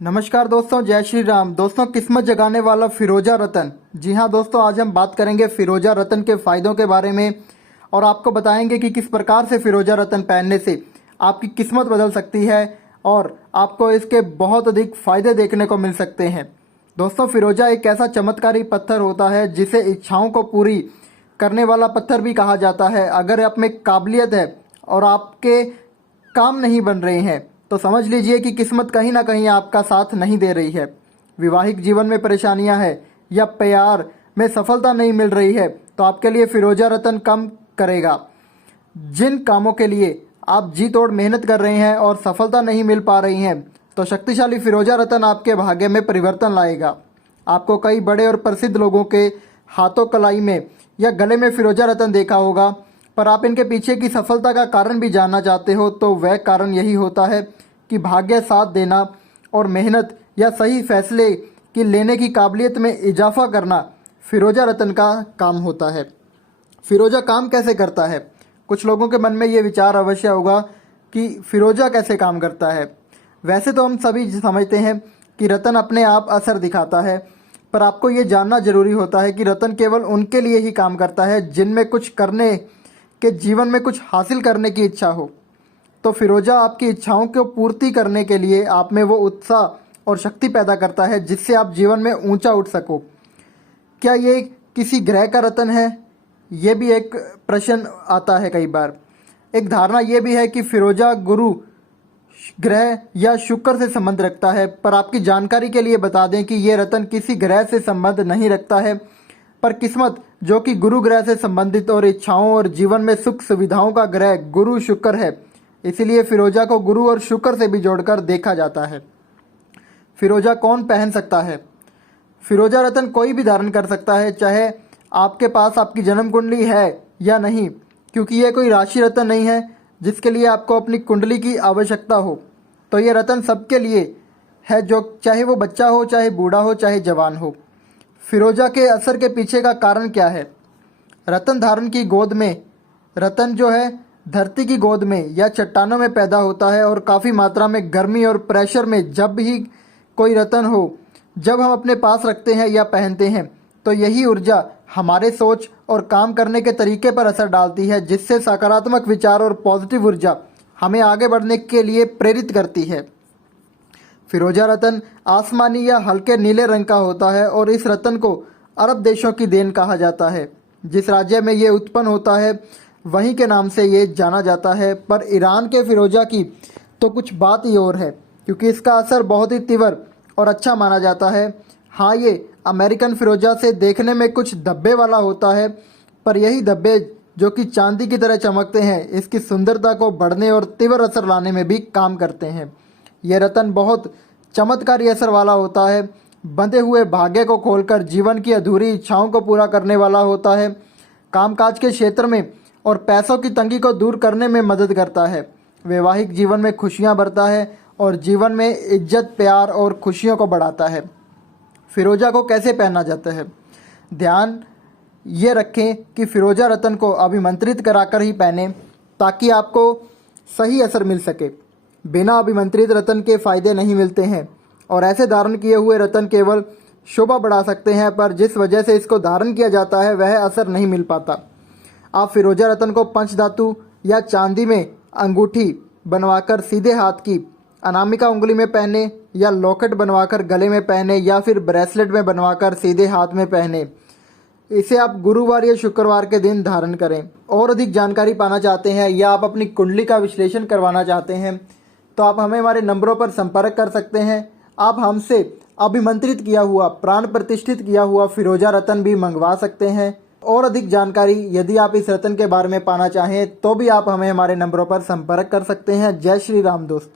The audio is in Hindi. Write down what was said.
नमस्कार दोस्तों, जय श्री राम। दोस्तों, किस्मत जगाने वाला फिरोजा रतन। जी हाँ दोस्तों, आज हम बात करेंगे फिरोजा रतन के फ़ायदों के बारे में और आपको बताएंगे कि किस प्रकार से फिरोजा रतन पहनने से आपकी किस्मत बदल सकती है और आपको इसके बहुत अधिक फ़ायदे देखने को मिल सकते हैं। दोस्तों, फिरोजा एक ऐसा चमत्कारी पत्थर होता है जिसे इच्छाओं को पूरी करने वाला पत्थर भी कहा जाता है। अगर आप में काबिलियत है और आपके काम नहीं बन रहे हैं तो समझ लीजिए कि किस्मत कहीं ना कहीं आपका साथ नहीं दे रही है। विवाहिक जीवन में परेशानियां हैं या प्यार में सफलता नहीं मिल रही है तो आपके लिए फिरोजा रतन कम करेगा। जिन कामों के लिए आप जी तोड़ मेहनत कर रहे हैं और सफलता नहीं मिल पा रही हैं तो शक्तिशाली फिरोजा रतन आपके भाग्य में परिवर्तन लाएगा। आपको कई बड़े और प्रसिद्ध लोगों के हाथों, कलाई में या गले में फिरोजा रतन देखा होगा, पर आप इनके पीछे की सफलता का कारण भी जानना चाहते हो तो वह कारण यही होता है कि भाग्य साथ देना और मेहनत या सही फैसले की लेने की काबिलियत में इजाफा करना फिरोजा रतन का काम होता है। फिरोजा काम कैसे करता है? कुछ लोगों के मन में ये विचार अवश्य होगा कि फिरोजा कैसे काम करता है। वैसे तो हम सभी समझते हैं कि रतन अपने आप असर दिखाता है, पर आपको ये जानना जरूरी होता है कि रतन केवल उनके लिए ही काम करता है जिनमें कुछ करने के, जीवन में कुछ हासिल करने की इच्छा हो। तो फिरोजा आपकी इच्छाओं को पूर्ति करने के लिए आप में वो उत्साह और शक्ति पैदा करता है जिससे आप जीवन में ऊंचा उठ सको। क्या ये किसी ग्रह का रतन है? ये भी एक प्रश्न आता है कई बार। एक धारणा ये भी है कि फिरोजा गुरु ग्रह या शुक्र से संबंध रखता है, पर आपकी जानकारी के लिए बता दें कि ये रतन किसी ग्रह से संबंध नहीं रखता है, पर किस्मत जो कि गुरु ग्रह से संबंधित और इच्छाओं और जीवन में सुख सुविधाओं का ग्रह गुरु शुक्र है, इसीलिए फिरोजा को गुरु और शुक्र से भी जोड़कर देखा जाता है। फिरोजा कौन पहन सकता है? फिरोजा रतन कोई भी धारण कर सकता है, चाहे आपके पास आपकी जन्म कुंडली है या नहीं, क्योंकि यह कोई राशि रतन नहीं है जिसके लिए आपको अपनी कुंडली की आवश्यकता हो। तो यह रतन सबके लिए है, जो चाहे वो बच्चा हो, चाहे बूढ़ा हो, चाहे जवान हो। फिरोजा के असर के पीछे का कारण क्या है? रतन धारण की गोद में, रतन जो है धरती की गोद में या चट्टानों में पैदा होता है और काफ़ी मात्रा में गर्मी और प्रेशर में जब भी कोई रतन हो, जब हम अपने पास रखते हैं या पहनते हैं तो यही ऊर्जा हमारे सोच और काम करने के तरीके पर असर डालती है, जिससे सकारात्मक विचार और पॉजिटिव ऊर्जा हमें आगे बढ़ने के लिए प्रेरित करती है। फिरोजा रतन आसमानी या हल्के नीले रंग का होता है और इस रतन को अरब देशों की देन कहा जाता है। जिस राज्य में ये उत्पन्न होता है वहीं के नाम से ये जाना जाता है, पर ईरान के फिरोजा की तो कुछ बात ही और है, क्योंकि इसका असर बहुत ही तीव्र और अच्छा माना जाता है। हाँ, ये अमेरिकन फिरोजा से देखने में कुछ धब्बे वाला होता है, पर यही धब्बे जो कि चांदी की तरह चमकते हैं इसकी सुंदरता को बढ़ने और तीव्र असर लाने में भी काम करते हैं। यह रतन बहुत चमत्कारी असर वाला होता है, बंधे हुए भाग्य को खोलकर जीवन की अधूरी इच्छाओं को पूरा करने वाला होता है, कामकाज के क्षेत्र में और पैसों की तंगी को दूर करने में मदद करता है, वैवाहिक जीवन में खुशियां भरता है और जीवन में इज्जत, प्यार और खुशियों को बढ़ाता है। फिरोजा को कैसे पहना जाता है? ध्यान ये रखें कि फिरोजा रतन को अभिमंत्रित कराकर ही पहने ताकि आपको सही असर मिल सके। बिना अभिमंत्रित रतन के फायदे नहीं मिलते हैं और ऐसे धारण किए हुए रतन केवल शोभा बढ़ा सकते हैं, पर जिस वजह से इसको धारण किया जाता है वह असर नहीं मिल पाता। आप फिरोजा रतन को पंचधातु या चांदी में अंगूठी बनवाकर सीधे हाथ की अनामिका उंगली में पहने, या लॉकेट बनवाकर गले में पहने, या फिर ब्रेसलेट में बनवाकर सीधे हाथ में पहने। इसे आप गुरुवार या शुक्रवार के दिन धारण करें। और अधिक जानकारी पाना चाहते हैं या आप अपनी कुंडली का विश्लेषण करवाना चाहते हैं तो आप हमें हमारे नंबरों पर संपर्क कर सकते हैं। आप हमसे अभिमंत्रित किया हुआ, प्राण प्रतिष्ठित किया हुआ फिरोजा रतन भी मंगवा सकते हैं। और अधिक जानकारी यदि आप इस रतन के बारे में पाना चाहें तो भी आप हमें हमारे नंबरों पर संपर्क कर सकते हैं। जय श्री राम दोस्तों।